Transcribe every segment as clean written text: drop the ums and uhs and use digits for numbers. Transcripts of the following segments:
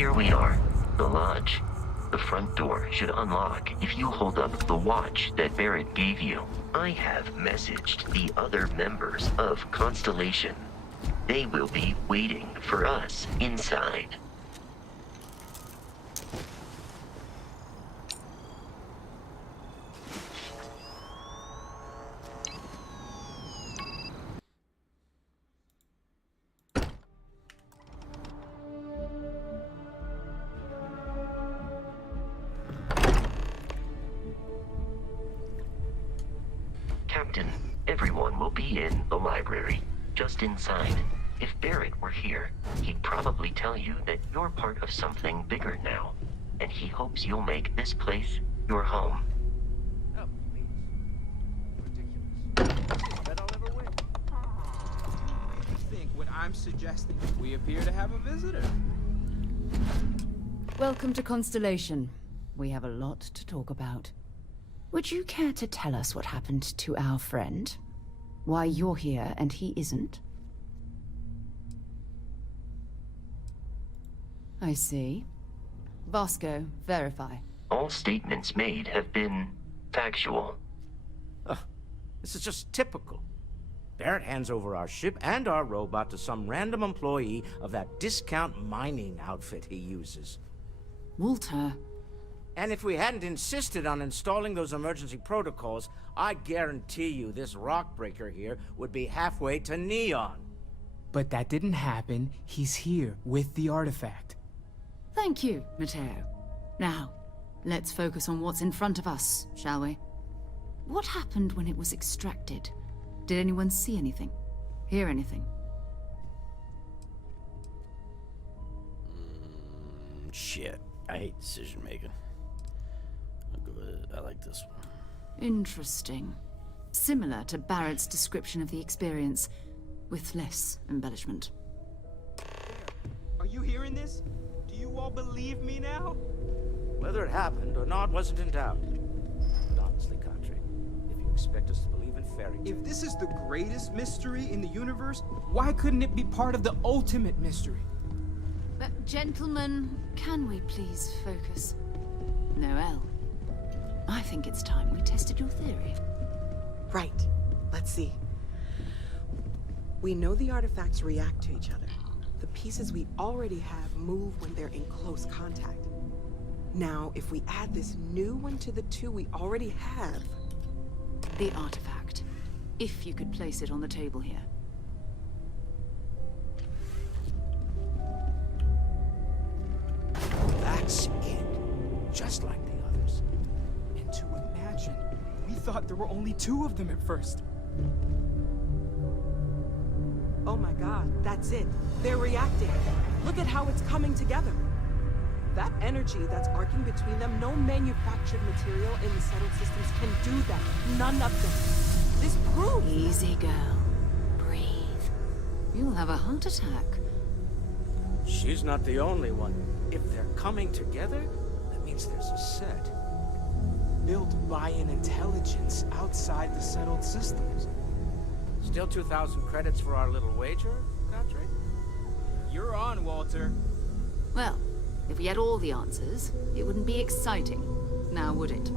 Here we are, the lodge. The front door should unlock if you hold up the watch that Barrett gave you. I have messaged the other members of Constellation. They will be waiting for us inside. Captain, everyone will be in the library, just inside. If Barrett were here, he'd probably tell you that you're part of something bigger now, and he hopes you'll make this place your home. Oh, please. Ridiculous. I bet I'll ever win. You think what I'm suggesting? We appear to have a visitor. Welcome to Constellation. We have a lot to talk about. Would you care to tell us what happened to our friend? Why you're here and he isn't? I see. Vasco, verify. All statements made have been factual. This is just typical. Barrett hands over our ship and our robot to some random employee of that discount mining outfit he uses. Walter. And if we hadn't insisted on installing those emergency protocols, I guarantee you this rock breaker here would be halfway to Neon. But that didn't happen. He's here with the artifact. Thank you, Matteo. Now, let's focus on what's in front of us, shall we? What happened when it was extracted? Did anyone see anything? Hear anything? Shit. I hate decision making. I like this one. Interesting. Similar to Barrett's description of the experience, with less embellishment. Are you hearing this? Do you all believe me now? Whether it happened or not wasn't in doubt. But honestly, Country, if you expect us to believe in fairy tales... If this is the greatest mystery in the universe, why couldn't it be part of the ultimate mystery? But gentlemen, can we please focus? Noel, I think it's time we tested your theory. Right. Let's see. We know the artifacts react to each other. The pieces we already have move when they're in close contact. Now, if we add this new one to the two we already have... The artifact. If you could place it on the table here. That's it. Just like the others. And to imagine, we thought there were only two of them at first. Oh my god, that's it. They're reacting. Look at how it's coming together. That energy that's arcing between them, no manufactured material in the settled systems can do that. None of them. This proves... Easy, girl. Breathe. You'll have a heart attack. She's not the only one. If they're coming together, that means there's a set. Built by an intelligence outside the settled systems. Still 2,000 credits for our little wager, Country? You're on, Walter. Well, if we had all the answers, it wouldn't be exciting. Now, would it?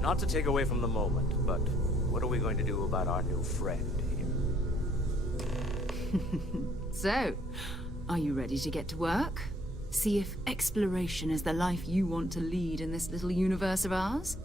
Not to take away from the moment, but what are we going to do about our new friend here? So, are you ready to get to work? See if exploration is the life you want to lead in this little universe of ours?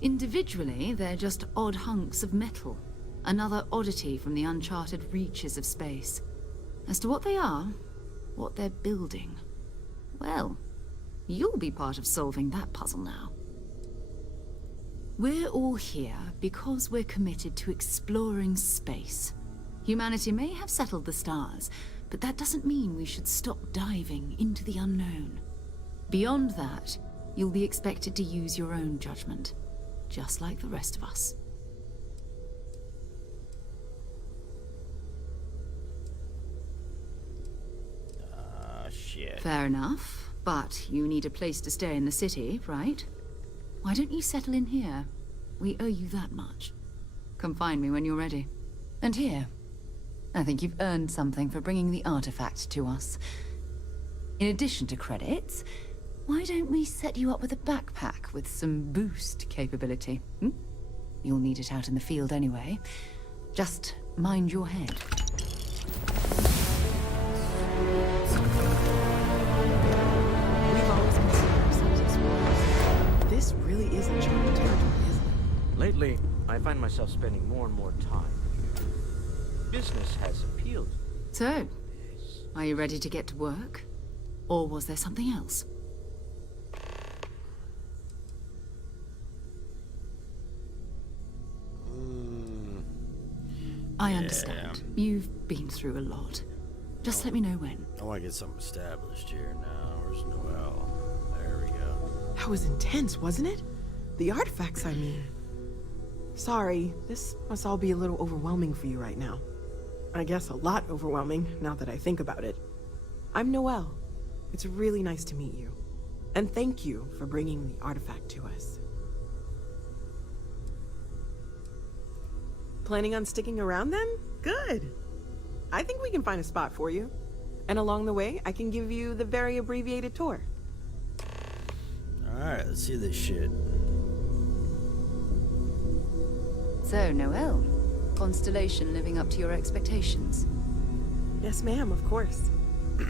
Individually, they're just odd hunks of metal. Another oddity from the uncharted reaches of space. As to what they are, what they're building, well, you'll be part of solving that puzzle now. We're all here because we're committed to exploring space. Humanity may have settled the stars, but that doesn't mean we should stop diving into the unknown. Beyond that, you'll be expected to use your own judgment, just like the rest of us. Shit. Fair enough, but you need a place to stay in the city, right? Why don't you settle in here? We owe you that much. Come find me when you're ready. And here, I think you've earned something for bringing the artifact to us. In addition to credits, why don't we set you up with a backpack with some boost capability? Hmm? You'll need it out in the field anyway. Just mind your head. We've always considered ourselves explorers. This really is uncharted territory, isn't it? Lately, I find myself spending more and more time here. Business has appealed. So, are you ready to get to work? Or was there something else? I understand. You've been through a lot. Just let me know when. I want to get something established here now. Where's Noel? There we go. That was intense, wasn't it? The artifacts, I mean. Sorry, this must all be a little overwhelming for you right now. I guess a lot overwhelming, now that I think about it. I'm Noel. It's really nice to meet you. And thank you for bringing the artifact to us. Planning on sticking around then? Good. I think we can find a spot for you. And along the way, I can give you the very abbreviated tour. Alright, let's see this shit. So, Noel, Constellation living up to your expectations? Yes, ma'am, of course.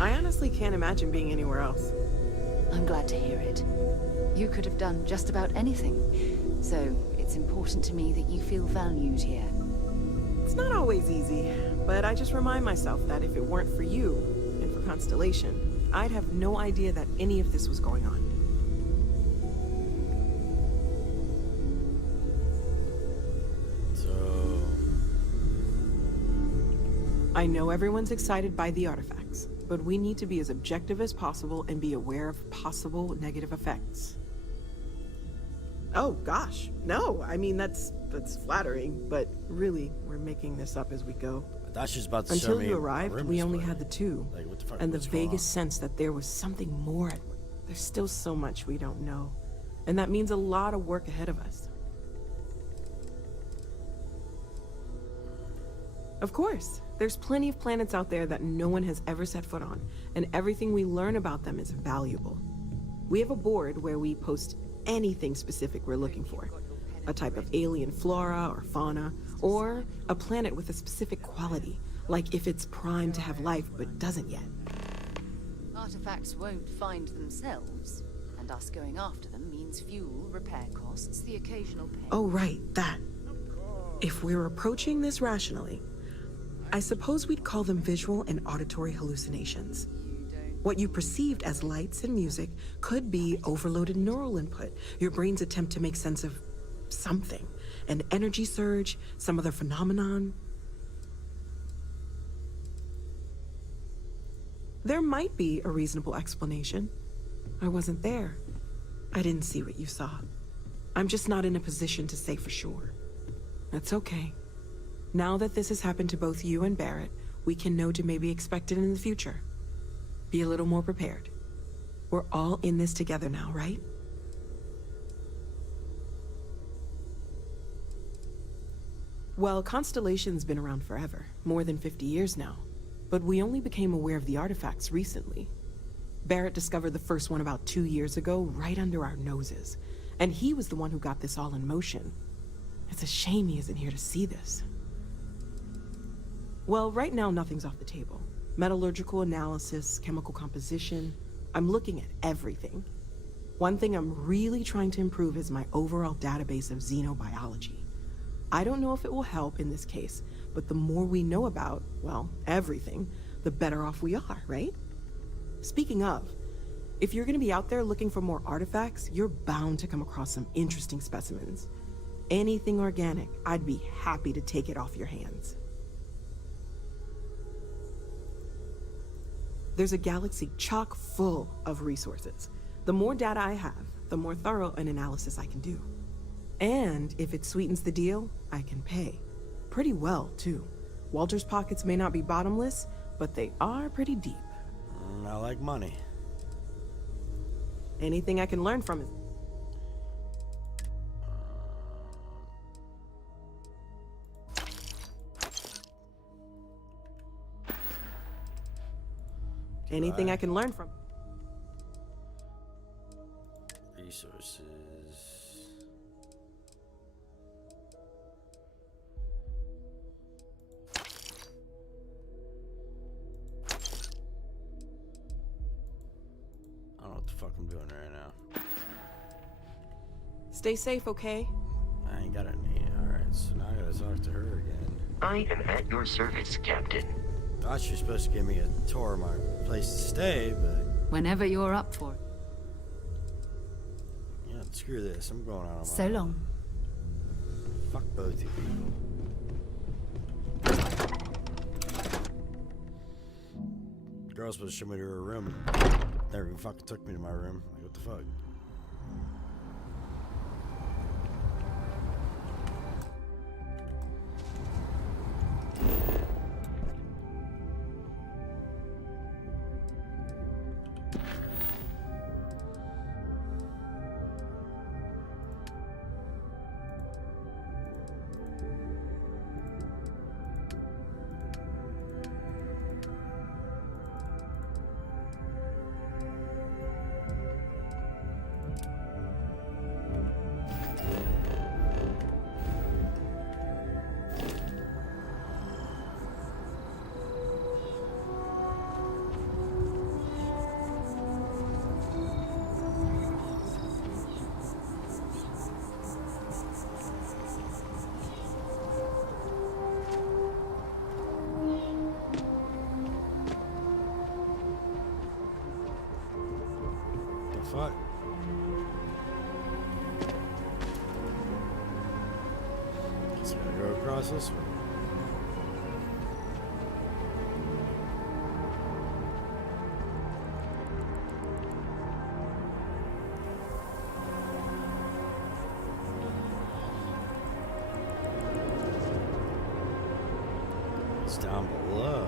I honestly can't imagine being anywhere else. I'm glad to hear it. You could have done just about anything. So, it's important to me that you feel valued here. It's not always easy, but I just remind myself that if it weren't for you, and for Constellation, I'd have no idea that any of this was going on. So... I know everyone's excited by the artifacts, but we need to be as objective as possible and be aware of possible negative effects. Oh gosh, no, I mean that's flattering, but really, we're making this up as we go. I thought she was about to show Until me you a arrived, room we only display. had the two, Like, what the fuck? and the What's going on? vaguest sense that there was something more at work. There's still so much we don't know, and that means a lot of work ahead of us. Of course, there's plenty of planets out there that no one has ever set foot on, and everything we learn about them is valuable. We have a board where we post anything specific we're looking for. A type of alien flora or fauna, or a planet with a specific quality, like if it's primed to have life but doesn't yet. Artifacts won't find themselves, and us going after them means fuel, repair costs, the occasional pay. Oh right, that. If we're approaching this rationally, I suppose we'd call them visual and auditory hallucinations. What you perceived as lights and music could be overloaded neural input, your brain's attempt to make sense of something, an energy surge, some other phenomenon. There might be a reasonable explanation. I wasn't there. I didn't see what you saw. I'm just not in a position to say for sure. That's okay. Now that this has happened to both you and Barrett, we can know to maybe expect it in the future. Be a little more prepared. We're all in this together now, right? Well, Constellation's been around forever, more than 50 years now. But we only became aware of the artifacts recently. Barrett discovered the first one about 2 years ago, right under our noses. And he was the one who got this all in motion. It's a shame he isn't here to see this. Well, right now nothing's off the table. Metallurgical analysis, chemical composition. I'm looking at everything. One thing I'm really trying to improve is my overall database of xenobiology. I don't know if it will help in this case, but the more we know about, well, everything, the better off we are, right? Speaking of, if you're gonna be out there looking for more artifacts, you're bound to come across some interesting specimens. Anything organic, I'd be happy to take it off your hands. There's a galaxy chock full of resources. The more data I have, the more thorough an analysis I can do. And if it sweetens the deal, I can pay. Pretty well, too. Walter's pockets may not be bottomless, but they are pretty deep. I like money. Anything I can learn from it. Anything I can learn from. Resources. I don't know what the fuck I'm doing right now. Stay safe, okay? I ain't got any. Alright, so now I gotta talk to her again. I am at your service, Captain. Thought she was supposed to give me a tour of my place to stay, but Whenever you're up for it. yeah, screw this. I'm going out on my So own. long. Fuck both you people. The girl's supposed to show me to her room. Never even fucking took me to my room. Like, what the fuck? Fuck. Guess I gotta go across this way. It's down below.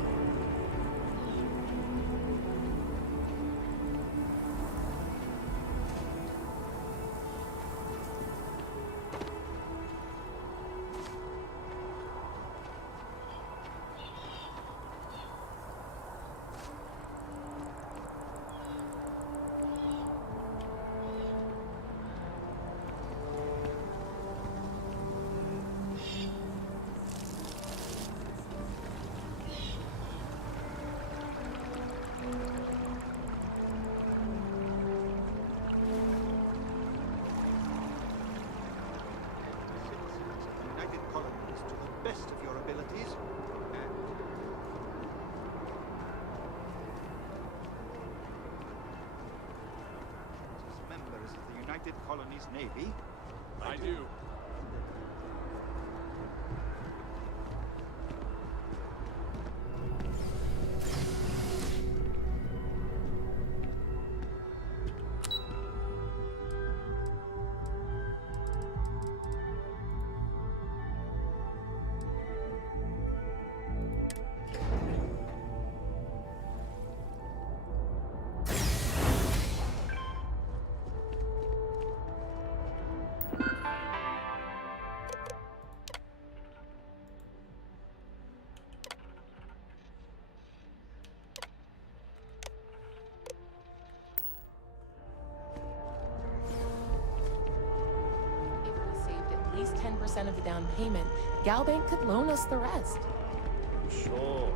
United Colonies to the best of your abilities, and as members of the United Colonies Navy, I do. If we saved at least 10% of the down payment, Galbank could loan us the rest. Sure.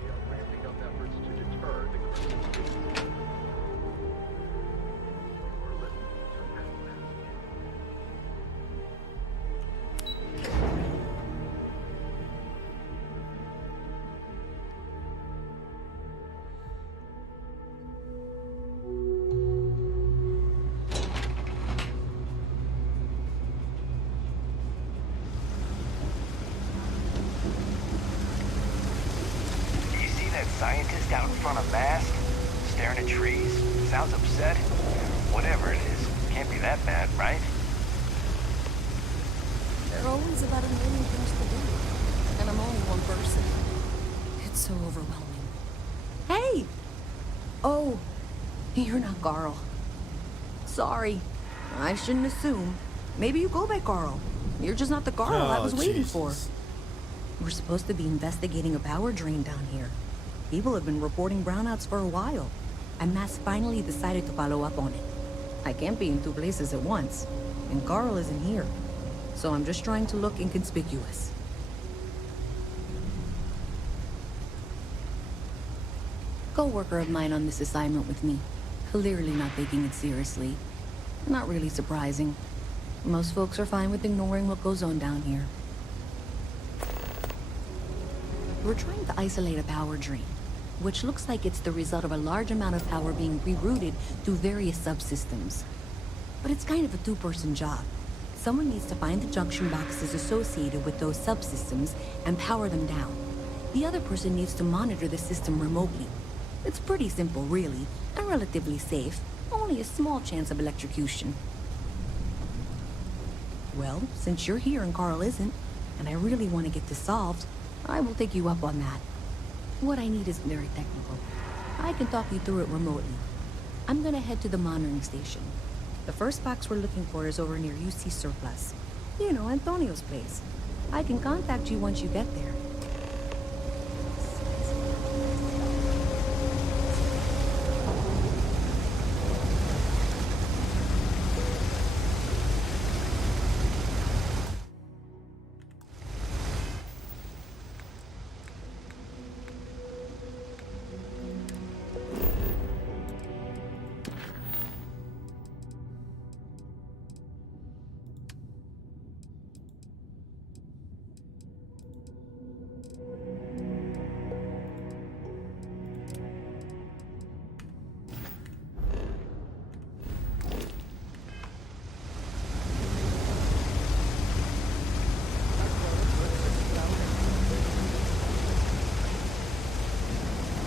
They are ramping up efforts to deter the You see that scientist out in front of Mast? Staring at trees? Sounds upset? Whatever it is, can't be that bad, right? There are always about a million things to do, and I'm only one person. It's so overwhelming. Hey! Oh, you're not Carl. Sorry, I shouldn't assume. Maybe you go by Carl. You're just not the Carl I was waiting for. We're supposed to be investigating a power drain down here. People have been reporting brownouts for a while, and Mass finally decided to follow up on it. I can't be in two places at once, and Carl isn't here, so I'm just trying to look inconspicuous. Co-worker of mine on this assignment with me, clearly not taking it seriously. Not really surprising. Most folks are fine with ignoring what goes on down here. We're trying to isolate a power drain, which looks like it's the result of a large amount of power being rerouted through various subsystems. But it's kind of a two-person job. Someone needs to find the junction boxes associated with those subsystems and power them down. The other person needs to monitor the system remotely. It's pretty simple, really, and relatively safe. Only a small chance of electrocution. Well, since you're here and Carl isn't, and I really want to get this solved, I will take you up on that. What I need isn't very technical. I can talk you through it remotely. I'm gonna head to the monitoring station. The first box we're looking for is over near UC Surplus. You know, Antonio's place. I can contact you once you get there.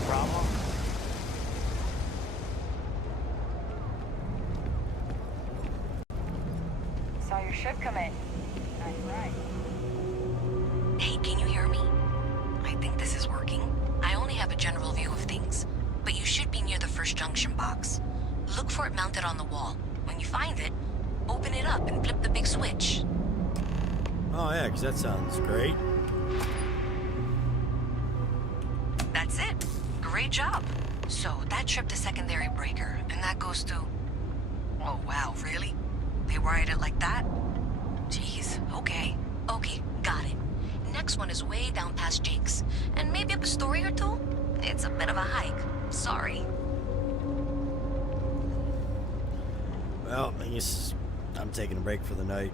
Problem? Saw your ship come in. Nice ride. Hey, can you hear me? I think this is working. I only have a general view of things, but you should be near the first junction box. Look for it mounted on the wall. When you find it, open it up and flip the big switch. Oh yeah, 'cause that sounds great. That's it. Great job. So that tripped the secondary breaker, and that goes to... Oh wow, really? They wired it like that? Jeez, okay. Okay, got it. Next one is way down past Jake's, and maybe up a story or two? It's a bit of a hike. Sorry. Well, I guess I'm taking a break for the night.